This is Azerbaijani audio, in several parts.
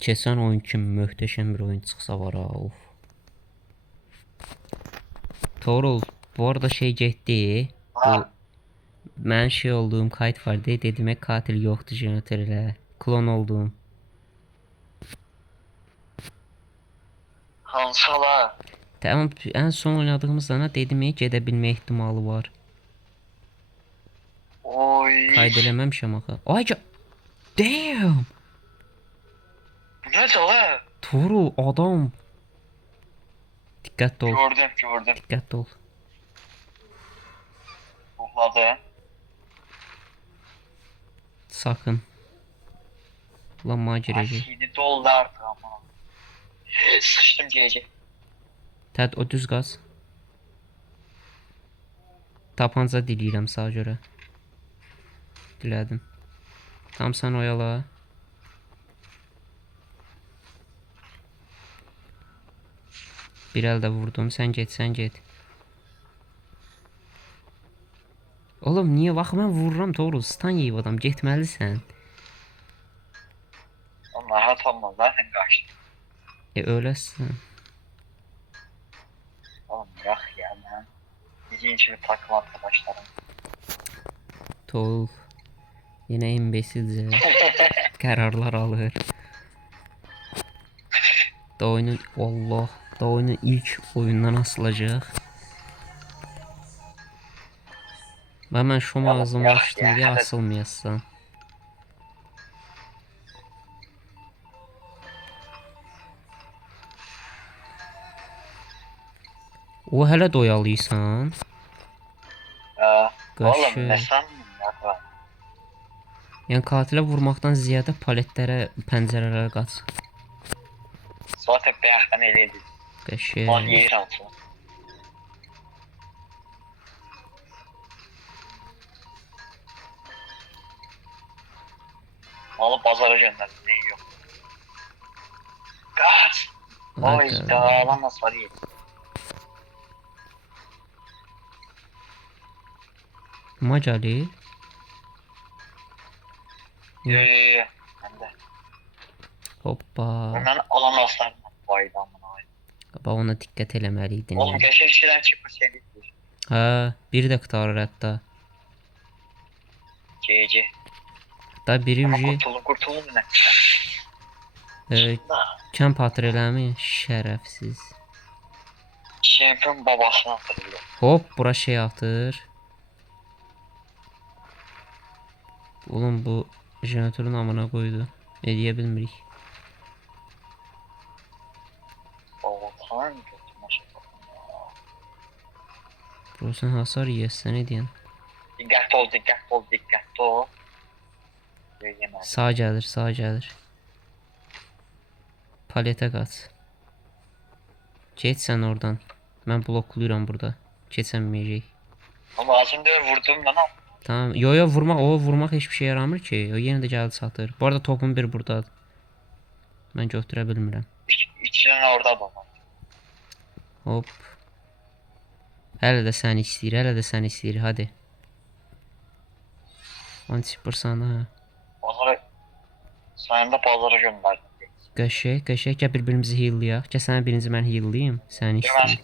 Keçən oyun kimi möhtəşəm bir oyun çıxsa var ha. Of. Torul, bu arada şey getdi. Bu mən şey olduğum kayıt vardı. Dedim katil yoxdur jeneratörlə. Klon oldum. Hansala? Tamam, en son oynadığımız zana dedim gedə bilmə ihtimalı var. Oy. Kayd eləməmişəm axı. Ay damn. Bu ne la? Torul adam. Diqqətli ol. Gördüm. Diqqətli ol. Buhladı. Sakın. Lan girəcək. Asidi doldu artık ama. Sıçtım gelecek. Təd o düz qaz. Tapanca diləyirəm sağa görə. Dilədim. Tam sən oyala. Bir əldə vurdum. Sən get. Oğlum niyə vaxt mən vururam Torul? Stan yeyib adam. Getməlisən. Onlar hatamlar zaten kaçtı. Öləsən. Oğlum bırak ya ben. Bizim için takım arkadaşlarım. Torul. Yine imbesilce kararlar alır. Da oyunun Allah. Da oyunun ilk oyundan asılacaq. Və mən şom ağzımı açdım deyə asılmayasın. O hələ doyalıysan. Oğlum ne sandın ya? Yəni katilə vurmaqdan ziyadə paletlərə, pəncərələrə qaç. Zaten beyahtan eləydi. Qəşəng. Lan yeyir altı. Malı bazara gönderdim. Ne yok. Kaç. Oy da lan nasıl var yedi. Macali. Yo. Ben de. Hoppa. Ondan alan aslarım. Vay da amına. Bax ona diqqət eləməliydin. Oğlum geçen kişiden çıkmış yedik. Hə, biri də qurtarır hətta. GG. Da biri Ama ucu kurtulun ne? kəm patır eləmi? Şərəfsiz. Şampiyon babasını hatırlıyor. Hop, bura şey atır. Oğlum bu jeneratörün amına koydu. Eləyə bilmirik. Tamam mı kötü maşa Bro sen hasar yiyəsən, nə deyən? Dikkatli ol. Sağ gəlir. Paletə qaç. Geç sən oradan. Mən blokluyuram burada. Keçəməyəcək. Ama az önce vurdum lan. Tamam. Yo vurmaq heç bir şey yaramır ki. O yenə də gəldi çatır. Bu arada topun bir burdadır. Mən götürə bilmirəm. İçine orada da var. Hop. Hələ də səni istəyir, hadi. Antipır sana. Pazara sayında pazara gönderdim. Qəşəng, gəl bir-birimizi heallayaq. Gəl səni birinci mən heallayayım. Səni istəyir.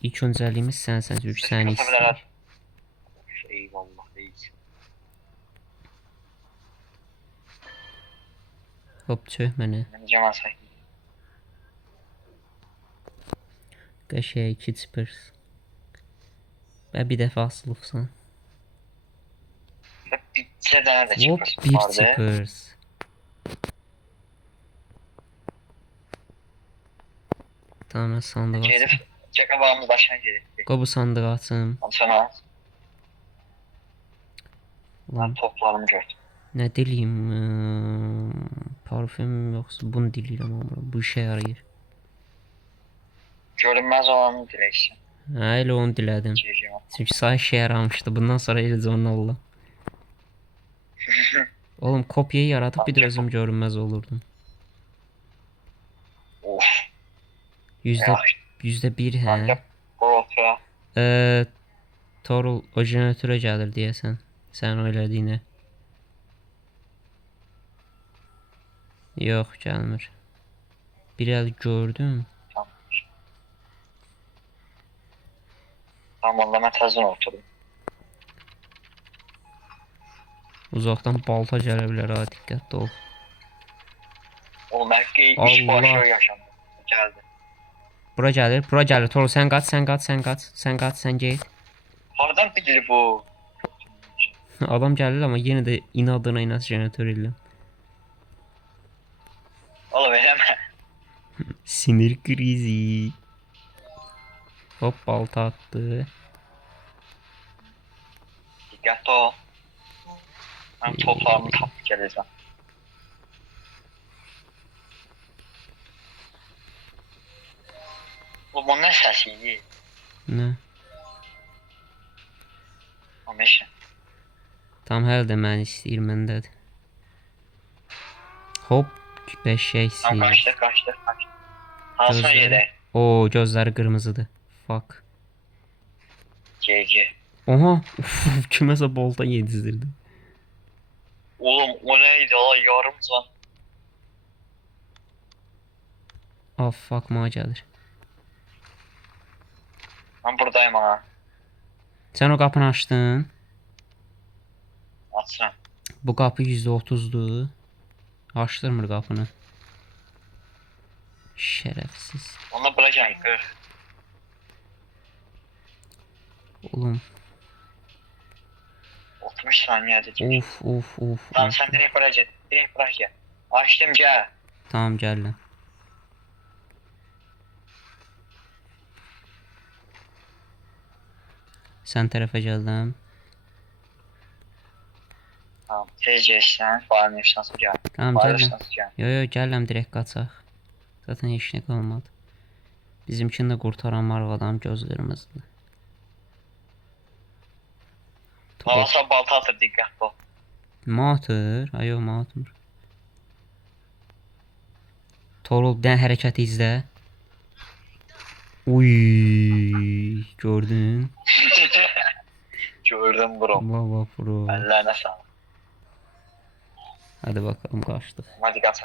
İlk öncəliyimiz sənsən, çünki səni istəyir. Eyvallah reis. Hop, çöh mənə. Cemal say. Qəşəng, 2-0. Və bir dəfə asılıqsan. Bir tane de Hop, çıkmış. 1-0. Tamam, mən sandığı açım. Çakabağımız başına gerekti. Qoy bu sandığı açım. Sonra Lan, toplarımı gördüm. nə diliyim? Parfüm yoxsa bunu diliyirəm amma bu işə yarayır. Görünmez olanı dileksin. Hə, elə onu dilədim. Çünki sağ işə yaramışdı. Bundan sonra eləcə onu Allah. Oğlum kopyayı yaradıb bir də özüm görünməz olurdum. Of. %1 hə. Torul o jeneratörə gəlir deyəsən. Sən o elədiyinə. Yox, gəlmir. Bir əl gördüm. Tamam. Tamam onda mən təzən oturdum. Uzaqdan balta gələ bilər ha, diqqətli ol. Oğlum həqqi iş Allah. başlıyor yaşandı. Gəldi. Bura gəlir, bura gəlir. Toru sən qaç, sən qaç, sən qaç. Sən qaç, sən get. Hardan bilir bu? Adam gəlir amma yenə də inadına inat jeneratör ilə. Oğlum eləmə. Sinir krizi. Hop balta attı. Diqqətli ol. Mən toplarımı tapıb gələcəm. Oğlum o nə səs idi? Nə? O meşə. Tam hələ də məni istəyir məndədir. Hop, beşəksin. Tamam qaçdı. Hansına Gözləri. gedək? Oo, gözləri qırmızıdır. Fuck. GG. Oha, uf, kiməsə bolta yedizdirdi. Oğlum o neydi? Allah yarım can. Ah, fuck, mənə gəlir. Ben buradayım ha. Sən o qapını açdın. Açsın. Bu qapı %30'dur. Açdırmır qapını. Şərəfsiz. Onu bırakın kır. Oğlum. 60 saniye dedim. Of. Tamam sen direkt bırak gel. Direkt bırak gel. Açtım gel. Tamam, gəldim. Sən tərəfə gəldim. Tamam. Tez geçsen. Falan efsansı gel. Tamam, Falan gəldim. efsansı gel. Yo, gəldim, direkt qaçaq. Zaten heç nə qalmadı. Bizimkini də qurtaran maraq adam göz qırmızıdır. Havasa balta atır dikkatli ol. Matır. Ay, yox, matmır. Torul, bir dənə hərəkət izlə. Uy, gördün? Gördüm bro. Baba bro. Ellerine sağlık. Hadi bakalım, qaçdıq. Hadi kaç.